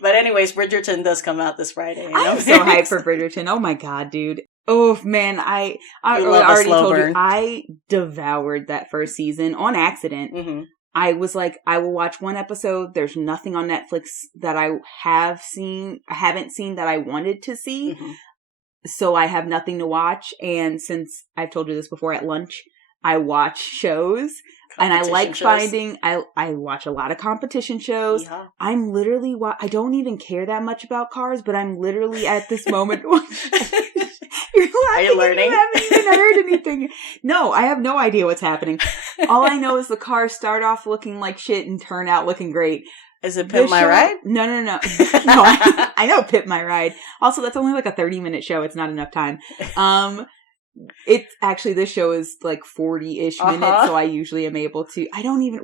But anyways, Bridgerton does come out this Friday. I'm so hyped for Bridgerton. Oh my god, dude. Oh man, I already told burn. you, I devoured that first season on accident. Mm-hmm. I was like, I will watch one episode. There's nothing on Netflix that I haven't seen that I wanted to see. Mm-hmm. So I have nothing to watch. And since I've told you this before, at lunch, I watch shows. And I like finding, I watch a lot of competition shows. Yeah. I'm literally, I don't even care that much about cars, but I'm literally at this moment. You're laughing. Are you learning? You haven't even heard anything. No, I have no idea what's happening. All I know is the cars start off looking like shit and turn out looking great. Is it Pimp My Ride? No. No, I know Pimp My Ride. Also, that's only like a 30-minute show. It's not enough time. It's actually, this show is like 40-ish minutes, so I usually am able to,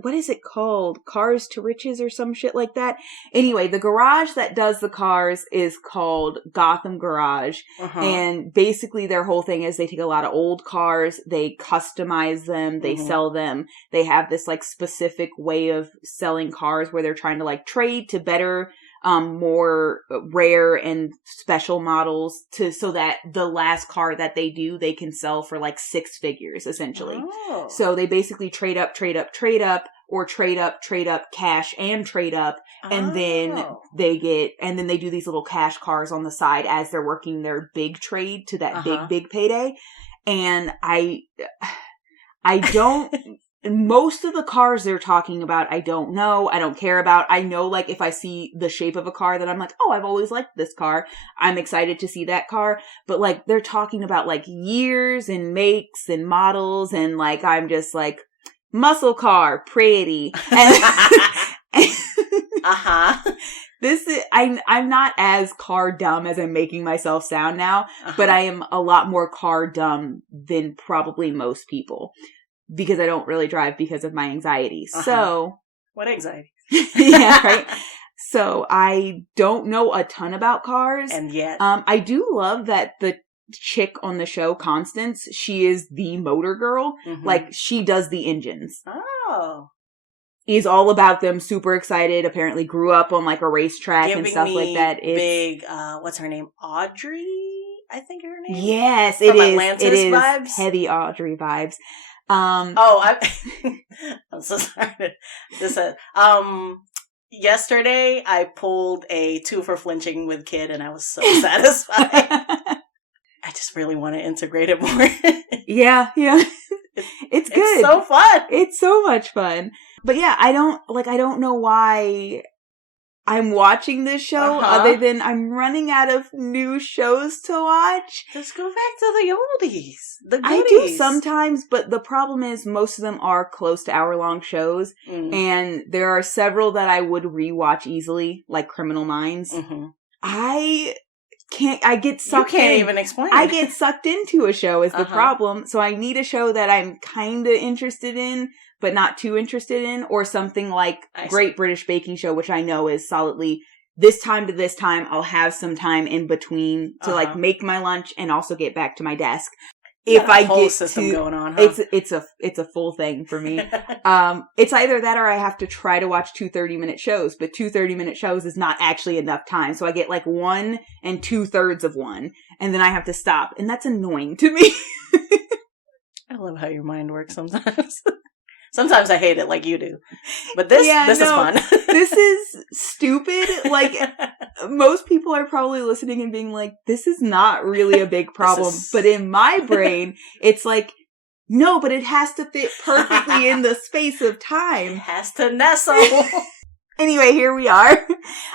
what is it called? Cars to Riches or some shit like that? Anyway, the garage that does the cars is called Gotham Garage, and basically their whole thing is they take a lot of old cars, they customize them, they sell them, they have this like specific way of selling cars where they're trying to like trade to better more rare and special models so that the last car that they do, they can sell for like 6 figures, essentially. Oh. So they basically trade up, or trade up, cash and trade up. And then they do these little cash cars on the side as they're working their big trade to that big payday. And I don't, most of the cars they're talking about, I don't know. I don't care about. I know, like, if I see the shape of a car that I'm like, oh, I've always liked this car, I'm excited to see that car. But, like, they're talking about, like, years and makes and models. And, like, I'm just like, muscle car, pretty. And this is, I'm not as car dumb as I'm making myself sound now, but I am a lot more car dumb than probably most people. Because I don't really drive because of my anxiety. So. What anxiety? Yeah, right? So I don't know a ton about cars. And yet. I do love that the chick on the show, Constance, she is the motor girl. Like, she does the engines. Oh. Is all about them, super excited, apparently grew up on like a racetrack and stuff like that. It's big, what's her name? Audrey? I think her name? Yes, From it is. Atlantis it is vibes? Heavy Audrey vibes. I'm so sorry. Yesterday I pulled a 2 for flinching with kid and I was so satisfied. I just really want to integrate it more. Yeah. It's good. It's so fun. It's so much fun. But yeah, I don't know why I'm watching this show other than I'm running out of new shows to watch. Just go back to the oldies. The goodies. I do sometimes, but the problem is most of them are close to hour-long shows. And there are several that I would rewatch easily, like Criminal Minds. I get sucked in. You can't even explain it. I get sucked into a show is the problem. So I need a show that I'm kind of interested in, but not too interested in, or something like Great British Baking Show, which I know is solidly this time to this time. I'll have some time in between to like make my lunch and also get back to my desk. If I get system going on, it's a full thing for me. It's either that or I have to try to watch 2 30-minute shows, but 2 30-minute shows is not actually enough time. So I get like 1 2/3 of one, and then I have to stop, and that's annoying to me. I love how your mind works sometimes. Sometimes I hate it like you do. But this is fun. This is stupid. Like, most people are probably listening and being like, this is not really a big problem. But in my brain, it's like, no, but it has to fit perfectly in the space of time. It has to nestle. Anyway, here we are.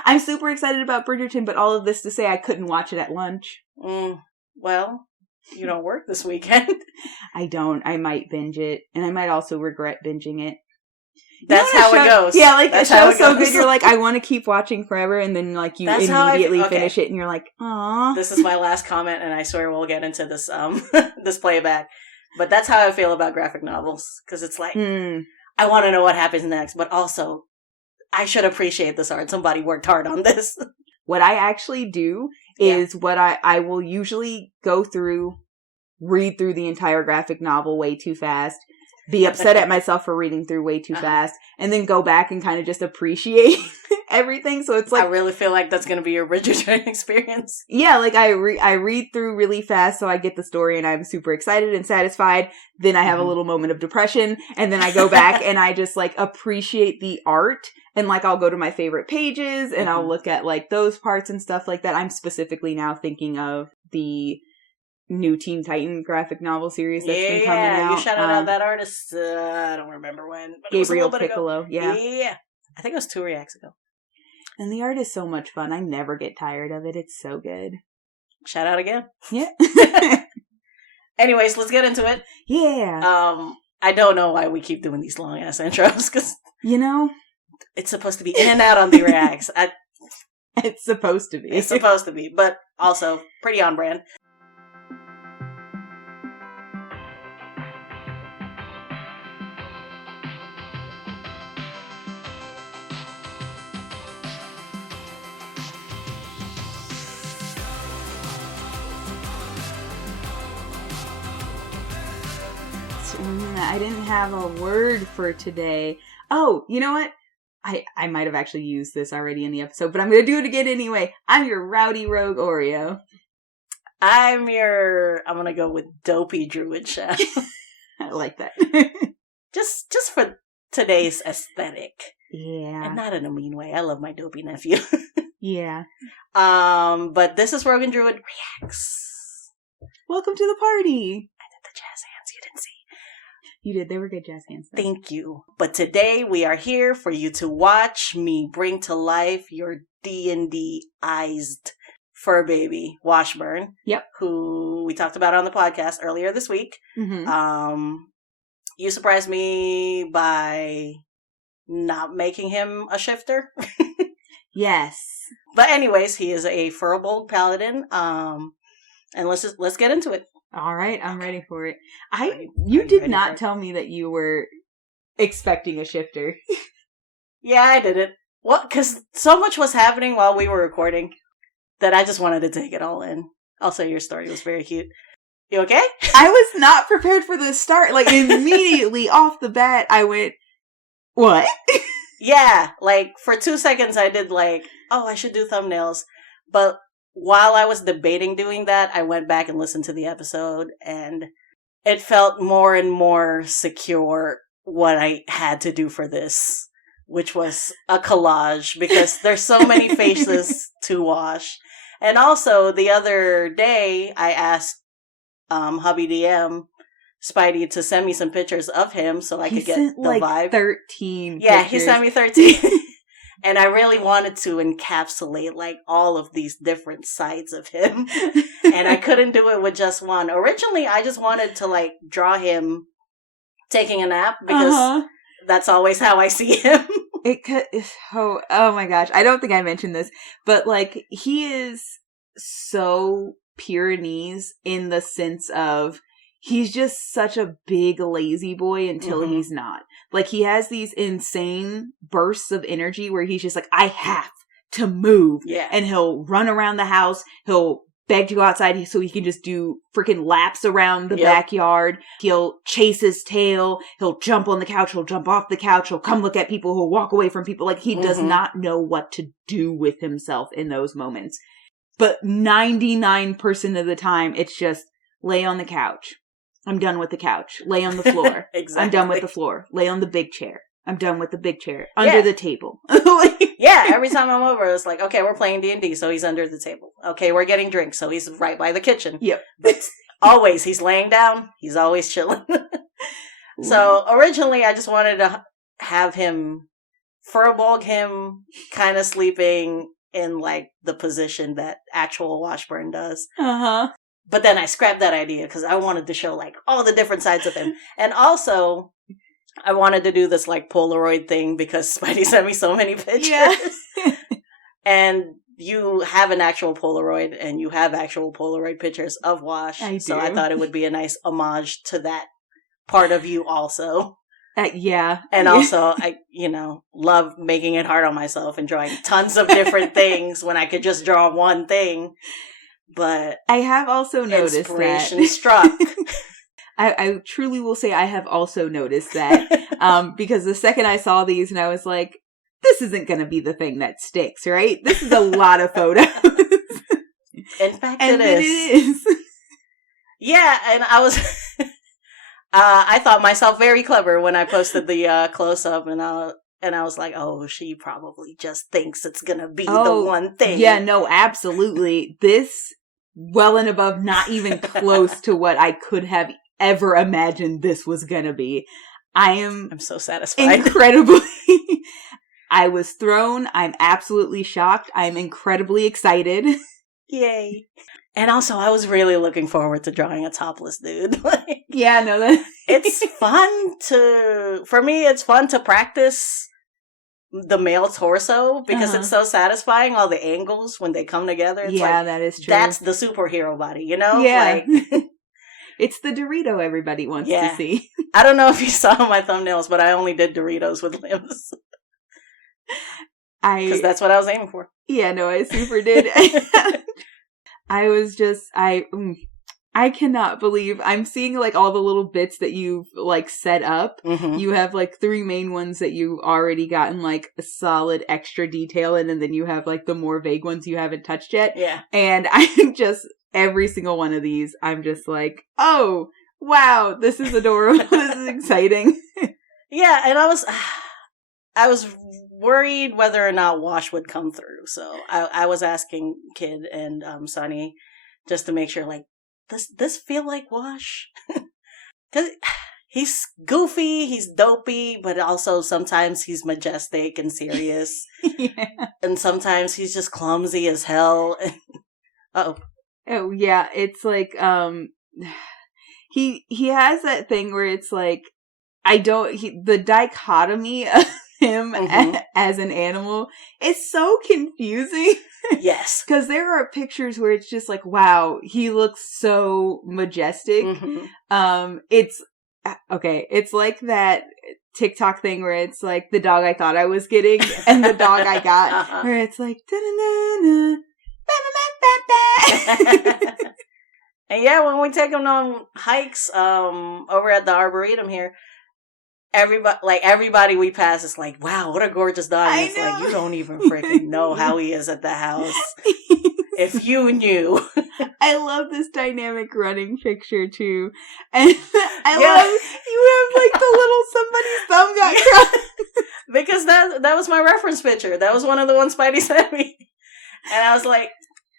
I'm super excited about Bridgerton, but all of this to say I couldn't watch it at lunch. Well, you don't work this weekend. I don't. I might binge it. And I might also regret binging it. That's how it goes. Yeah, like the show's so good, you're like, I want to keep watching forever, and then like you immediately finish it, and you're like, aw. This is my last comment, and I swear we'll get into this this playback. But that's how I feel about graphic novels, because it's like, I want to know what happens next, but also, I should appreciate this art. Somebody worked hard on this. What I actually do is what I will usually go through, read through the entire graphic novel way too fast, be upset at myself for reading through way too fast, and then go back and kind of just appreciate everything. So it's like, I really feel like that's going to be your Bridgerton experience. Yeah, like I read through really fast, so I get the story and I'm super excited and satisfied. Then I have a little moment of depression, and then I go back and I just like appreciate the art, and like I'll go to my favorite pages and I'll look at like those parts and stuff like that. I'm specifically now thinking of the new Teen Titan graphic novel series that's been coming out. You shouted out that artist, I don't remember when. But Gabriel Piccolo, Yeah. I think it was 2 reacts ago. And the art is so much fun. I never get tired of it. It's so good. Shout out again. Yeah. Anyways, let's get into it. Yeah. I don't know why we keep doing these long ass intros, because it's supposed to be in and out on the reacts. It's supposed to be. It's supposed to be, but also pretty on brand. I didn't have a word for today. Oh, you know what? I might have actually used this already in the episode, but I'm going to do it again anyway. I'm your rowdy rogue Oreo. I'm going to go with dopey druid chef. I like that. just for today's aesthetic. Yeah. And not in a mean way. I love my dopey nephew. Yeah. But this is Rogan Druid Reacts. Welcome to the party. I did the jazz hands you didn't see. You did. They were good jazz hands. Though. Thank you. But today we are here for you to watch me bring to life your D&D-ized fur baby, Washburn. Yep. Who we talked about on the podcast earlier this week. Mm-hmm. You surprised me by not making him a shifter. Yes. But anyways, he is a furbolg paladin. And let's get into it. All right, I'm ready for it. You did not tell me that you were expecting a shifter. Yeah, I did it. Well, because so much was happening while we were recording that I just wanted to take it all in. Also, your story was very cute. You okay? I was not prepared for the start. Like, immediately off the bat, I went, what? Yeah, like, for 2 seconds I did like, oh, I should do thumbnails. But while I was debating doing that, I went back and listened to the episode, and it felt more and more secure what I had to do for this, which was a collage, because there's so many faces to wash. And also, the other day, I asked hubby DM Spidey to send me some pictures of him so I could get the vibe. 13 Yeah, pictures. he sent me 13. And I really wanted to encapsulate, like, all of these different sides of him. And I couldn't do it with just one. Originally, I just wanted to, like, draw him taking a nap, because that's always how I see him. Oh my gosh. I don't think I mentioned this, but, like, he is so Pyrenees in the sense of he's just such a big lazy boy until he's not. Like, he has these insane bursts of energy where he's just like, I have to move. Yeah. And he'll run around the house. He'll beg to go outside so he can just do freaking laps around the backyard. He'll chase his tail. He'll jump on the couch. He'll jump off the couch. He'll come look at people. He'll walk away from people. Like, he does not know what to do with himself in those moments. But 99% of the time, it's just lay on the couch. I'm done with the couch. Lay on the floor. Exactly. I'm done with the floor. Lay on the big chair. I'm done with the big chair. Under the table. Yeah, every time I'm over, it's like, okay, we're playing D&D, so he's under the table. Okay, we're getting drinks, so he's right by the kitchen. Yep. But always, he's laying down. He's always chilling. So originally, I just wanted to have him, furbolg him, kind of sleeping in, like, the position that actual Washburn does. But then I scrapped that idea because I wanted to show, like, all the different sides of him. And also, I wanted to do this, like, Polaroid thing because Spidey sent me so many pictures. Yeah. And you have an actual Polaroid, and you have actual Polaroid pictures of Wash. So I thought it would be a nice homage to that part of you also. Yeah. And also, I, love making it hard on myself and drawing tons of different things when I could just draw one thing. But I have also noticed inspiration struck. I truly will say I have also noticed that because the second I saw these and I was like, this isn't going to be the thing that sticks, right? This is a lot of photos. In fact, and it is. Yeah, and I was... I thought myself very clever when I posted the close-up, and I was like, oh, she probably just thinks it's going to be the one thing. Yeah, no, absolutely. This, well and above, not even close to what I could have ever imagined this was going to be. I'm so satisfied. Incredibly... I was thrown. I'm absolutely shocked. I'm incredibly excited. Yay. And also, I was really looking forward to drawing a topless dude. Yeah, no, that... It's for me, it's fun to practice the male torso because it's so satisfying, all the angles when they come together. It's that is true. That's the superhero body, you know? Yeah. It's the Dorito everybody wants to see. I don't know if you saw my thumbnails, but I only did Doritos with limbs. Because that's what I was aiming for. Yeah, no, I super did. I was just, I cannot believe I'm seeing like all the little bits that you've like set up. Mm-hmm. You have like 3 main ones that you've already gotten like a solid extra detail in, and then you have like the more vague ones you haven't touched yet. Yeah. And I'm just, every single one of these, I'm just like, oh, wow, this is adorable. This is exciting. Yeah, and I was worried whether or not wash would come through. So I was asking Kid and Sunny just to make sure, like, does this feel like wash? Because he's goofy, he's dopey, but also sometimes he's majestic and serious. Yeah. And sometimes he's just clumsy as hell. Uh-oh. Oh, yeah. It's like, he has that thing where it's like, the dichotomy of him as an animal is so confusing. Yes. Because there are pictures where it's just like, wow, he looks so majestic. Mm-hmm. It's like that TikTok thing where it's like the dog I thought I was getting and the dog I got, where it's like, da-na-na-na, ba-ba-ba-ba-ba. And yeah, when we take him on hikes over at the Arboretum here, everybody we pass is like, wow, what a gorgeous dog. And it's like, you don't even freaking know how he is at the house. If you knew. I love this dynamic running picture too. And I love you have like the little somebody's thumb got crossed. Because that was my reference picture. That was one of the ones Spidey sent me. And I was like,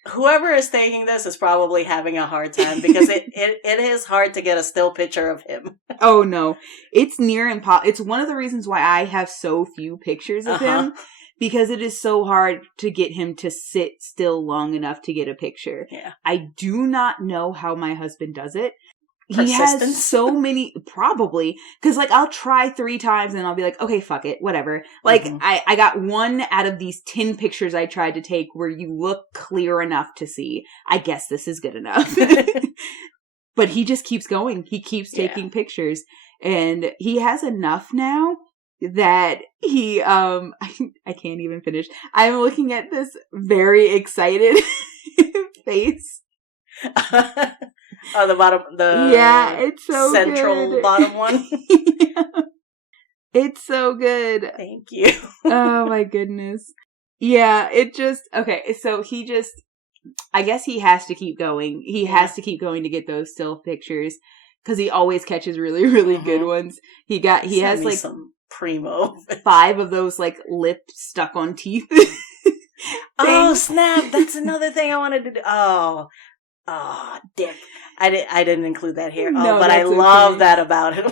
whoever is taking this is probably having a hard time because it is hard to get a still picture of him. Oh no, it's near impossible. It's one of the reasons why I have so few pictures of him, because it is so hard to get him to sit still long enough to get a picture. Yeah, I do not know how my husband does it. He has so many, probably, because, like, I'll try 3 times and I'll be like, okay, fuck it, whatever. Like, I got 1 out of these 10 pictures I tried to take where you look clear enough to see. I guess this is good enough. But he just keeps going. He keeps taking pictures. And he has enough now that he, I can't even finish. I'm looking at this very excited face. Oh, the bottom, it's so central good. Bottom one. Yeah. It's so good. Thank you. Oh my goodness. Yeah, okay, so I guess he has to keep going. He has to keep going to get those still pictures, because he always catches really, really good ones. He has like some primo 5 of those like lip stuck on teeth. Oh snap! That's another thing I wanted to do. Oh, dick. I didn't include that here. No, but I love that about it.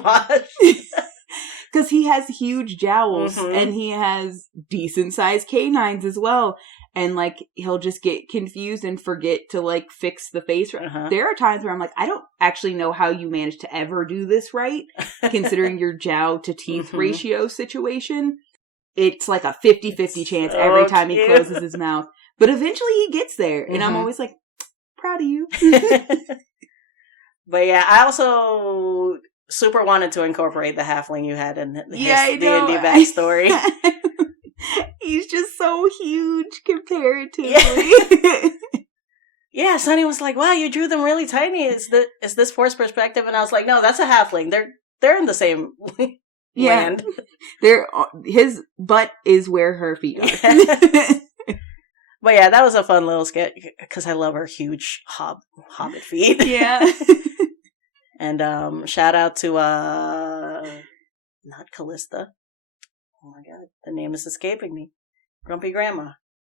Because he has huge jowls and he has decent sized canines as well. And like, he'll just get confused and forget to like fix the face. There are times where I'm like, I don't actually know how you managed to ever do this right, considering your jowl to teeth ratio situation. It's like a 50-50 chance every time he closes his mouth. But eventually he gets there. And I'm always like, proud of you. But yeah, I also super wanted to incorporate the halfling you had in the D&D backstory. He's just so huge comparatively. Yeah, Sonny was like, wow, you drew them really tiny. Is this forced perspective? And I was like, no, that's a halfling. They're in the same land. His butt is where her feet are. But yeah, that was a fun little skit because I love her huge hobbit feet. Yeah. And shout out to not Callista. Oh my god, the name is escaping me. Grumpy Grandma.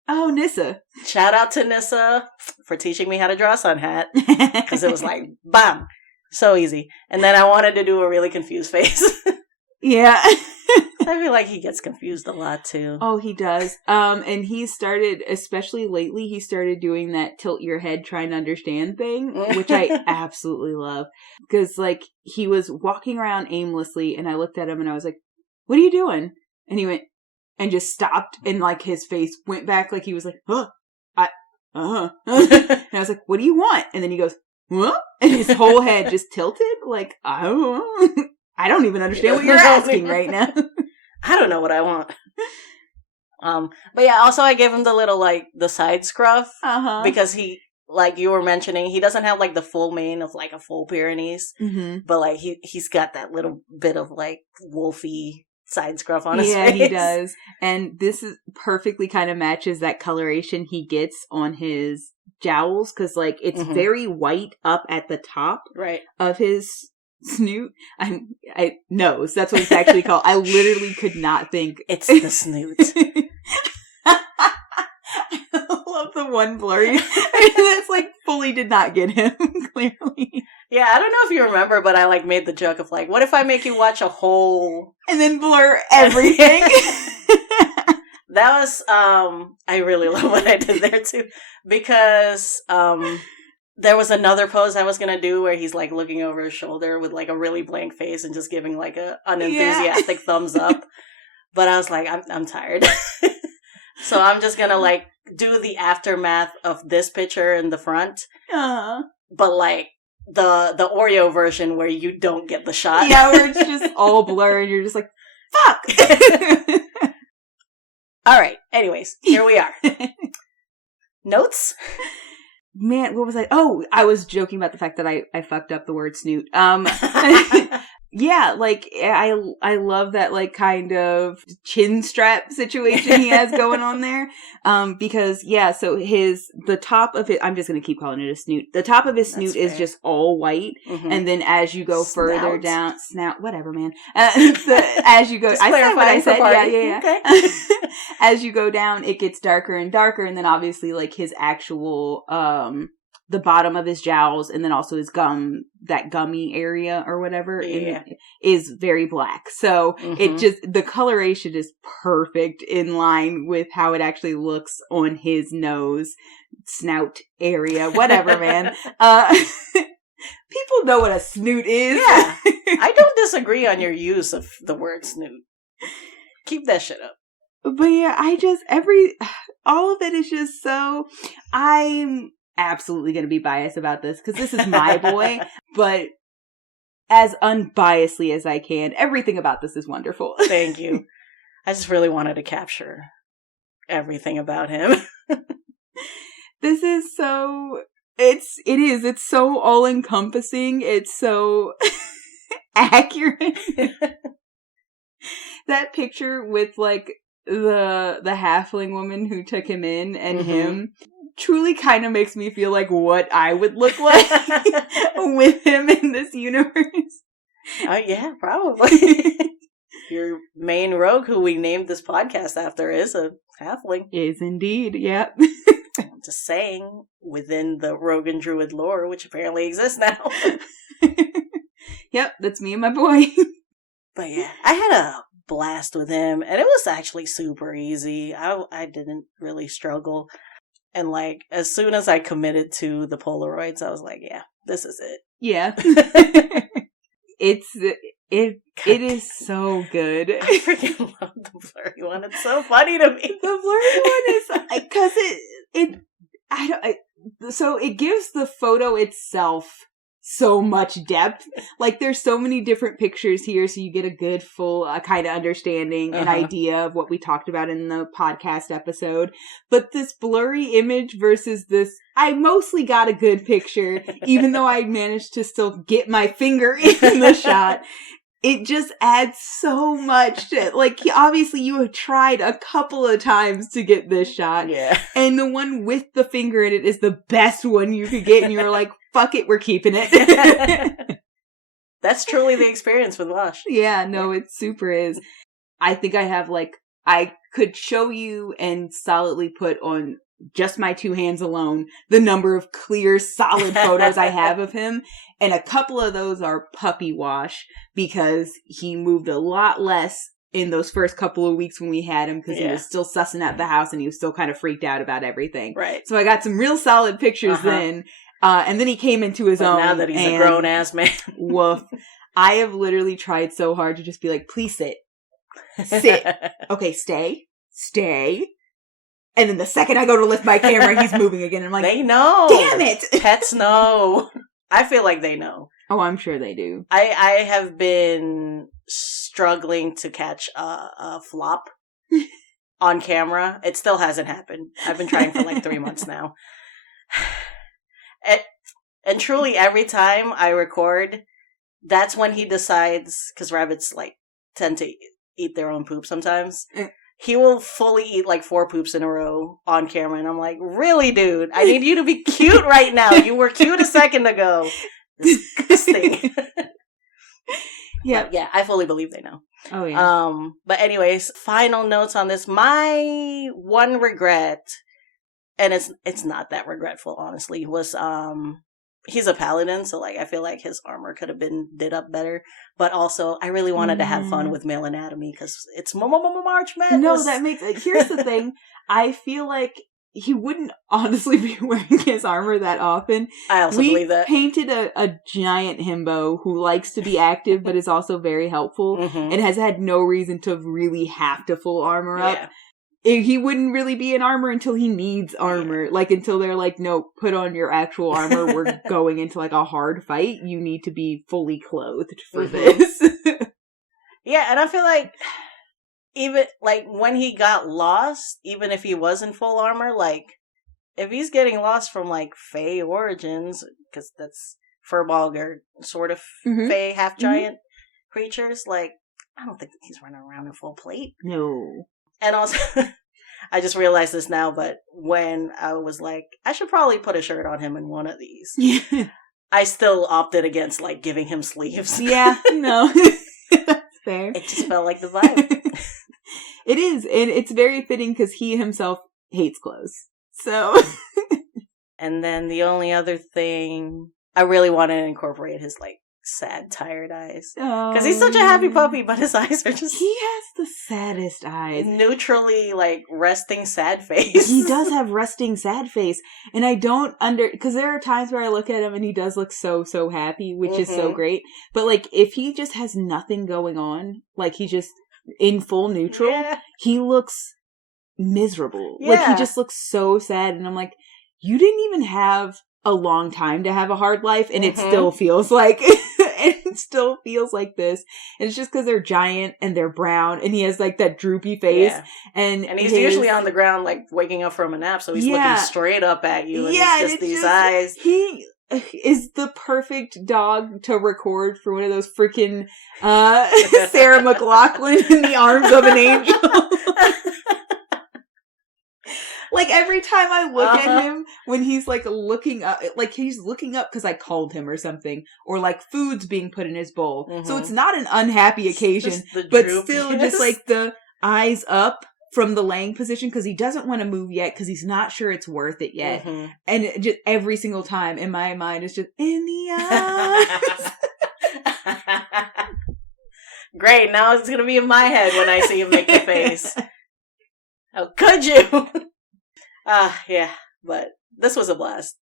Oh, Nissa. Shout out to Nissa for teaching me how to draw a sun hat. Because it was like, bam! So easy. And then I wanted to do a really confused face. Yeah. I feel like he gets confused a lot too. Oh, he does. And he started, especially lately, he started doing that tilt your head trying to understand thing, which I absolutely love. Because, like, he was walking around aimlessly, and I looked at him and I was like, what are you doing? And he went, and just stopped, and, like, his face went back, like, he was like, huh, and I was like, what do you want? And then he goes, huh? And his whole head just tilted, like, I don't know. I don't even understand what you're asking right now. I don't know what I want. But yeah, also I gave him the little, like, the side scruff. Because he, like you were mentioning, he doesn't have, like, the full mane of, like, a full Pyrenees. Mm-hmm. But, like, he's got that little bit of, like, wolfy side scruff on his face. Yeah, he does. And this is perfectly kind of matches that coloration he gets on his jowls. Because, like, it's very white up at the top of his snoot. Nose. That's what it's actually called. I literally could not think. It's the snoot. I love the one blurry. That's like fully did not get him, clearly. Yeah, I don't know if you remember, but I like made the joke of like, what if I make you watch a whole and then blur everything? That was I really love what I did there too. Because there was another pose I was going to do where he's, like, looking over his shoulder with, like, a really blank face and just giving, like, a unenthusiastic thumbs up. But I was like, I'm tired. So I'm just going to, like, do the aftermath of this picture in the front. But, like, the Oreo version where you don't get the shot. Yeah, where it's just all blurred. You're just like, fuck! All right. Anyways, here we are. Notes? Man, what was I? Oh, I was joking about the fact that I fucked up the word snoot. Yeah, like, I love that, like, kind of chin strap situation he has going on there. Because, yeah, so the top of it, I'm just gonna keep calling it a snoot. The top of his snoot is just all white. Mm-hmm. And then as you go further down, snout, whatever, man. As you go, I said what I said, yeah. Okay. As you go down, it gets darker and darker. And then obviously, like, his actual, the bottom of his jowls and then also his that gummy area or whatever is very black. So it just, the coloration is perfect in line with how it actually looks on his nose, snout area, whatever, man. People know what a snoot is. Yeah. I don't disagree on your use of the word snoot. Keep that shit up. But yeah, all of it is just so, I'm absolutely going to be biased about this because this is my boy, but as unbiasedly as I can, everything about this is wonderful. Thank you. I just really wanted to capture everything about him. This is so, it's so all encompassing. It's so accurate. That picture with like the halfling woman who took him in and him truly kind of makes me feel like what I would look like with him in this universe. Oh, yeah, probably. Your main rogue, who we named this podcast after, is a halfling. Is indeed, yep. I'm just saying, within the rogue and druid lore, which apparently exists now. Yep, that's me and my boy. But yeah, I had a blast with him, and it was actually super easy. I didn't really struggle. And, like, as soon as I committed to the Polaroids, I was like, yeah, this is it. Yeah. It is so good. I freaking love the blurry one. It's so funny to me. The blurry one is, because so it gives the photo itself so much depth. Like, there's so many different pictures here, so you get a good full kind of understanding and idea of what we talked about in the podcast episode. But this blurry image versus this, I mostly got a good picture, even though I managed to still get my finger in the shot. it just adds so much to, like, obviously you have tried a couple of times to get this shot. Yeah. And the one with the finger in it is the best one you could get, and you're like, fuck it, we're keeping it. That's truly the experience with Wash. Yeah, no, it super is. I think I have, like, I could show you and solidly put on just my 2 hands alone the number of clear, solid photos I have of him. And a couple of those are puppy Wash, because he moved a lot less in those first couple of weeks when we had him, because he was still sussing out the house and he was still kind of freaked out about everything. Right. So I got some real solid pictures then. And then he came into his own. Now that he's a grown-ass man. Woof. I have literally tried so hard to just be like, please sit. Sit. Okay, stay. And then the second I go to lift my camera, he's moving again. I'm like, they know. Damn it. Pets know. I feel like they know. Oh, I'm sure they do. I have been struggling to catch a flop on camera. It still hasn't happened. I've been trying for like 3 months now. And truly, every time I record, that's when he decides, because rabbits like tend to eat their own poop sometimes. He will fully eat like 4 poops in a row on camera, and I'm like, really, dude? I need you to be cute right now. You were cute a second ago. Disgusting. Yeah, I fully believe they know. Oh yeah. But anyways, final notes on this. My one regret, and it's not that regretful, honestly, was he's a paladin, so like I feel like his armor could have been did up better. But also, I really wanted to have fun with male anatomy because it's March Madness. No, that makes. Here's the thing. I feel like he wouldn't honestly be wearing his armor that often. I also believe that. We painted a giant himbo who likes to be active but is also very helpful and has had no reason to really have to full armor up. He wouldn't really be in armor until he needs armor. Like, until they're like, no, put on your actual armor. We're going into, like, a hard fight. You need to be fully clothed for this. Yeah, and I feel like, even, like, when he got lost, even if he was in full armor, like, if he's getting lost from, like, Fey origins, because that's Furbolg are sort of Fey, half-giant creatures, like, I don't think he's running around in full plate. No. And also, I just realized this now, but when I was like, I should probably put a shirt on him in one of these, I still opted against, like, giving him sleeves. Yeah, no. That's fair. It just felt like the vibe. It is, and it's very fitting because he himself hates clothes. So. And then the only other thing, I really want to incorporate his, like, sad, tired eyes. Because he's such a happy puppy, but his eyes are just... He has the saddest eyes. Neutrally, like, resting sad face. He does have resting sad face. And I don't because there are times where I look at him and he does look so, so happy, which is so great. But, like, if he just has nothing going on, like, he's just in full neutral, he looks miserable. Yeah. Like, he just looks so sad. And I'm like, you didn't even have a long time to have a hard life, and it still feels like it still feels like this. And it's just because they're giant and they're brown, and he has like that droopy face, and he's usually on the ground, like waking up from a nap, so he's looking straight up at you, and it's just these eyes. He is the perfect dog to record for one of those freaking Sarah McLachlan in the arms of an angel. Like, every time I look at him, when he's, like, looking up, like, he's looking up because I called him or something, or, like, food's being put in his bowl. So it's not an unhappy occasion, but still just, like, the eyes up from the laying position, because he doesn't want to move yet, because he's not sure it's worth it yet. And it just every single time in my mind, it's just, in the eyes. Great, now it's going to be in my head when I see him make the face. How could you? Yeah, but this was a blast.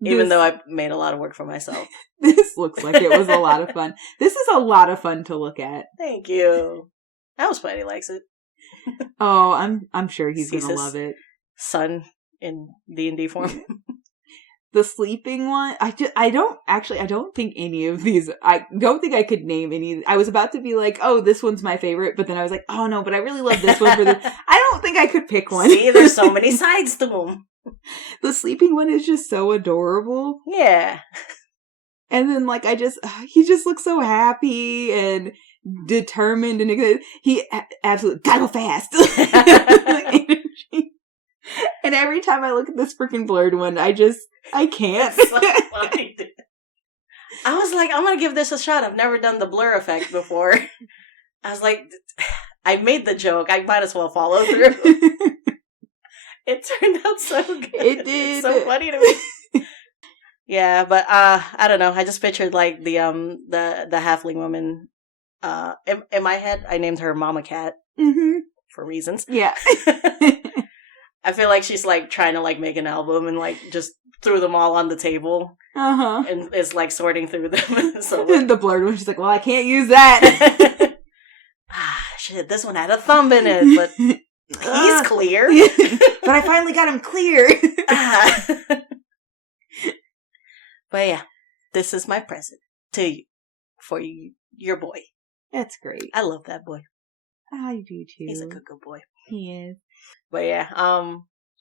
Even though I made a lot of work for myself. This looks like it was a lot of fun. This is a lot of fun to look at. Thank you. I was glad he likes it. Oh, I'm sure he's going to love it. Son in D&D form. The sleeping one, I don't think any of these, I don't think I could name any. I was about to be like, oh, this one's my favorite, but then I was like, oh no, but I really love this one for this. I don't think I could pick one. See, there's so many sides to them. The sleeping one is just so adorable. Yeah. And then, like, he just looks so happy and determined, and he absolutely gotta go fast. And every time I look at this freaking blurred one, I can't. It's so funny, dude. I was like, I'm gonna give this a shot. I've never done the blur effect before. I was like, I made the joke. I might as well follow through. It turned out so good. It did. It's so funny to me. Yeah, but I don't know. I just pictured like the halfling woman. In my head, I named her Mama Cat for reasons. Yeah. I feel like she's like trying to like make an album and like just threw them all on the table. And is like sorting through them. So the blurred one, she's like, well, I can't use that. Shit, this one had a thumb in it, but he's clear. But I finally got him clear. But yeah, this is my present to you for your boy. That's great. I love that boy. I do too. He's a good boy. He is. But yeah,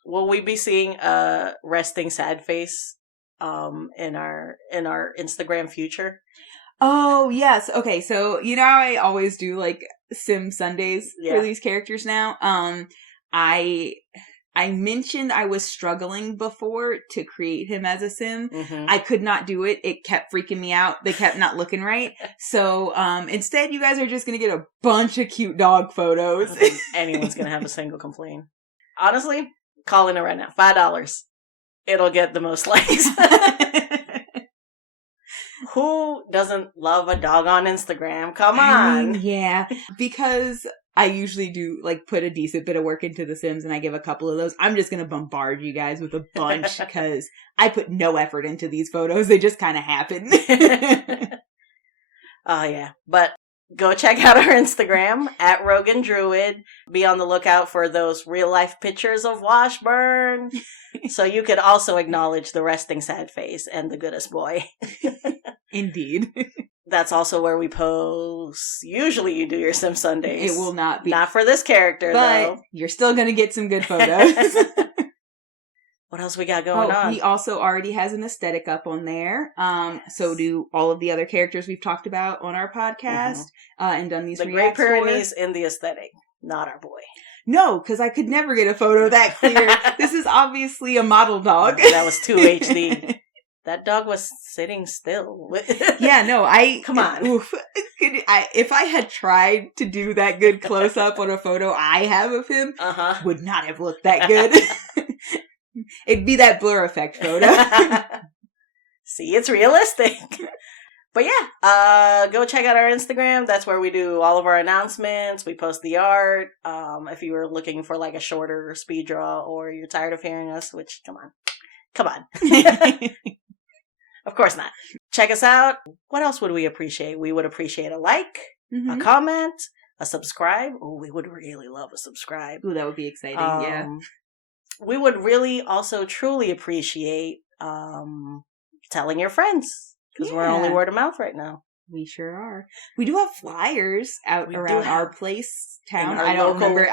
will we be seeing a resting sad face in our Instagram future? Oh, yes. Okay, so you know how I always do like Sim Sundays for these characters now? I mentioned I was struggling before to create him as a Sim. I could not do it. It kept freaking me out. They kept not looking right. So instead, you guys are just going to get a bunch of cute dog photos. I don't think anyone's going to have a single complaint. Honestly, calling it right now. $5. It'll get the most likes. Who doesn't love a dog on Instagram? Come on. I mean, yeah, because I usually do like put a decent bit of work into The Sims and I give a couple of those. I'm just going to bombard you guys with a bunch because I put no effort into these photos. They just kind of happen. Oh, yeah. But go check out our Instagram at Rogan Druid. Be on the lookout for those real life pictures of Washburn. So you could also acknowledge the resting sad face and the goodest boy. Indeed. That's also where we post. Usually you do your Sim Sundays. It will not be. Not for this character, but though. You're still going to get some good photos. What else we got going on? He also already has an aesthetic up on there. So do all of the other characters we've talked about on our podcast and done these the Great Pyrenees in the aesthetic, not our boy. No, because I could never get a photo that clear. This is obviously a model dog. That was too HD. That dog was sitting still. Yeah, no, Come on. Oof. If I had tried to do that good close-up on a photo I have of him, would not have looked that good. It'd be that blur effect photo. See, it's realistic. But yeah, go check out our Instagram. That's where we do all of our announcements. We post the art. If you were looking for like a shorter speed draw or you're tired of hearing us, which, come on. Of course not. Check us out. What else would we appreciate? We would appreciate a like, a comment, a subscribe. Oh, we would really love a subscribe. Ooh, that would be exciting, yeah. We would really also truly appreciate telling your friends. Because we're only word of mouth right now. We sure are. We do have flyers out around our place, town. I don't remember.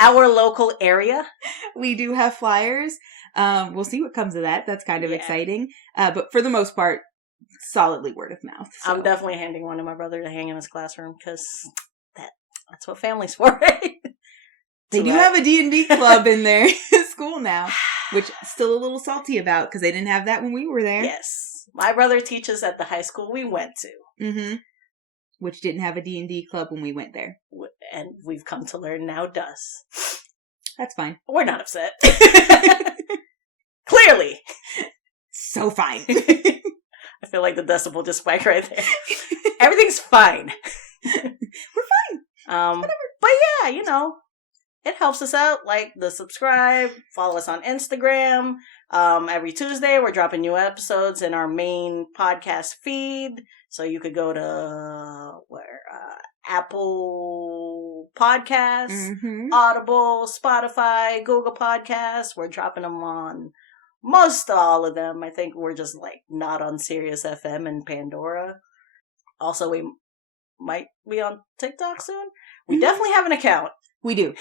Our local area. We do have flyers. We'll see what comes of that. That's kind of exciting. But for the most part, solidly word of mouth. So. I'm definitely handing one to my brother to hang in his classroom because that's what family's for, right? They do have a D&D club in their school now, which still a little salty about because they didn't have that when we were there. Yes. My brother teaches at the high school we went to. Mm-hmm. Which didn't have a D&D club when we went there. And we've come to learn now does. That's fine. We're not upset. Clearly. So fine. I feel like the decibel just spiked right there. Everything's fine. We're fine. Whatever. But yeah, it helps us out. Like the subscribe, follow us on Instagram. Every Tuesday, we're dropping new episodes in our main podcast feed. So you could go to Apple Podcasts, Audible, Spotify, Google Podcasts. We're dropping them on most all of them. I think we're just like not on Sirius FM and Pandora. Also, we might be on TikTok soon. We definitely have an account. We do.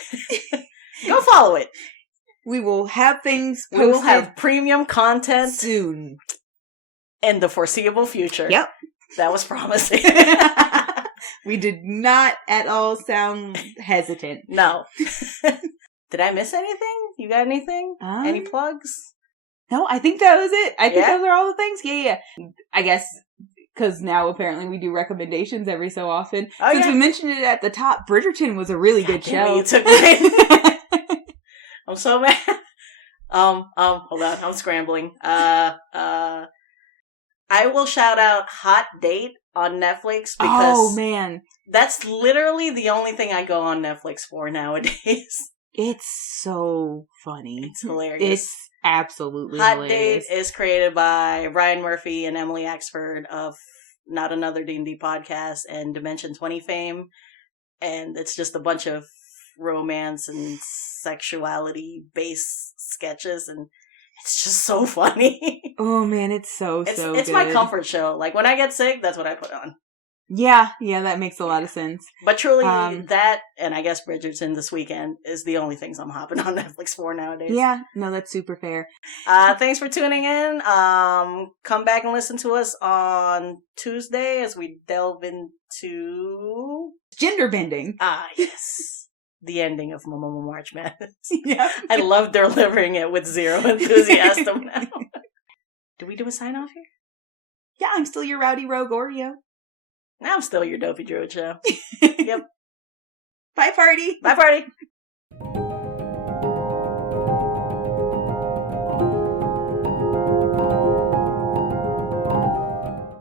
Go follow it. We will have things posted. We will have premium content soon. in the foreseeable future. Yep. That was promising. We did not at all sound hesitant. No. Did I miss anything? You got anything? Any plugs? No, I think that was it. I think Yeah? those are all the things. Yeah. I guess because now apparently we do recommendations every so often. Oh, Since yeah. we mentioned it at the top, Bridgerton was a really good show. You took me. I'm so mad. Hold on, I'm scrambling. I will shout out Hot Date on Netflix because man, that's literally the only thing I go on Netflix for nowadays. it's so funny. It's hilarious. It's absolutely Hot hilarious. Date is created by Ryan Murphy and Emily Axford of Not Another D&D Podcast and Dimension 20 fame. And it's just a bunch of romance and sexuality-based sketches, and it's just so funny. Oh man, it's so It's good. my comfort show. Like, when I get sick, that's what I put on. Yeah, that makes a lot of sense. But truly, that, and I guess Bridgerton this weekend, is the only things I'm hopping on Netflix for nowadays. Yeah, no, that's super fair. Thanks for tuning in. Come back and listen to us on Tuesday as we delve into... Gender bending. Yes. The ending of March Madness. Yeah. I love delivering it with zero enthusiasm now. Do we do a sign-off here? Yeah, I'm still your rowdy rogue Oreo. I'm still your dopey druid show. Yep. Bye, party. Bye, party.